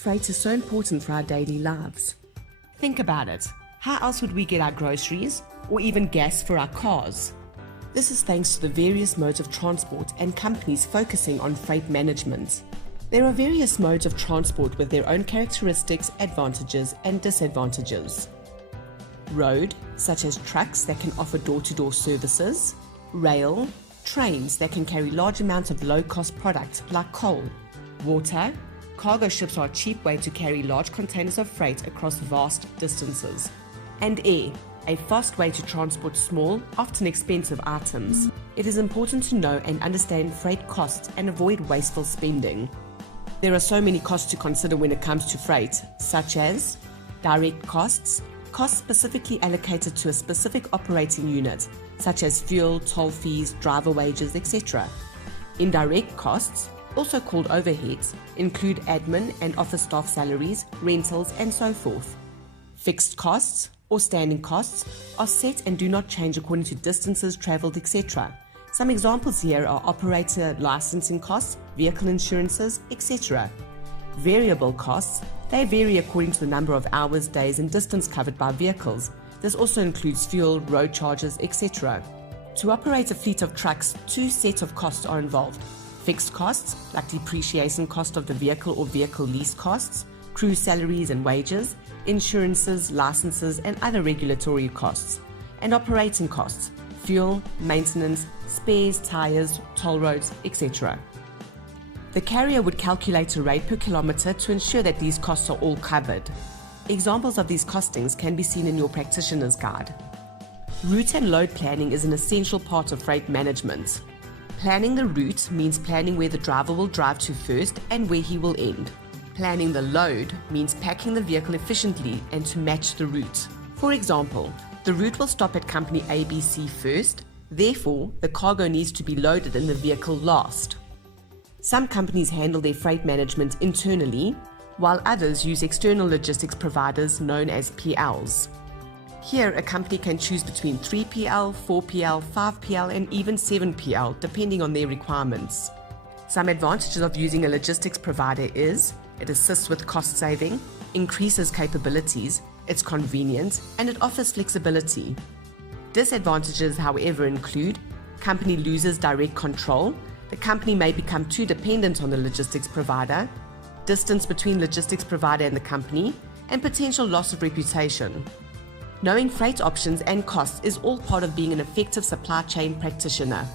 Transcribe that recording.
Freight is so important for our daily lives. Think about it. How else would we get our groceries or even gas for our cars? This is thanks to the various modes of transport and companies focusing on freight management. There are various modes of transport with their own characteristics, advantages, and disadvantages. Road, such as trucks that can offer door-to-door services. Rail, trains that can carry large amounts of low-cost products like coal. Water, cargo ships are a cheap way to carry large containers of freight across vast distances. And air, a fast way to transport small, often expensive items. It is important to know and understand freight costs and avoid wasteful spending. There are so many costs to consider when it comes to freight, such as direct costs, costs specifically allocated to a specific operating unit, such as fuel, toll fees, driver wages, etc. Indirect costs, also called overheads, include admin and office staff salaries, rentals, and so forth. Fixed costs, or standing costs, are set and do not change according to distances traveled, etc. Some examples here are operator licensing costs, vehicle insurances, etc. Variable costs, they vary according to the number of hours, days, and distance covered by vehicles. This also includes fuel, road charges, etc. To operate a fleet of trucks, two sets of costs are involved. Fixed costs, like depreciation cost of the vehicle or vehicle lease costs, crew salaries and wages, insurances, licenses, and other regulatory costs. And operating costs, fuel, maintenance, spares, tires, toll roads, etc. The carrier would calculate a rate per kilometre to ensure that these costs are all covered. Examples of these costings can be seen in your practitioner's guide. Route and load planning is an essential part of freight management. Planning the route means planning where the driver will drive to first and where he will end. Planning the load means packing the vehicle efficiently and to match the route. For example, the route will stop at company ABC first, therefore the cargo needs to be loaded in the vehicle last. Some companies handle their freight management internally, while others use external logistics providers known as PLs. Here, a company can choose between 3PL, 4PL, 5PL, and even 7PL, depending on their requirements. Some advantages of using a logistics provider is it assists with cost saving, increases capabilities, it's convenient, and it offers flexibility. Disadvantages, however, include company loses direct control, the company may become too dependent on the logistics provider, distance between logistics provider and the company, and potential loss of reputation. Knowing freight options and costs is all part of being an effective supply chain practitioner.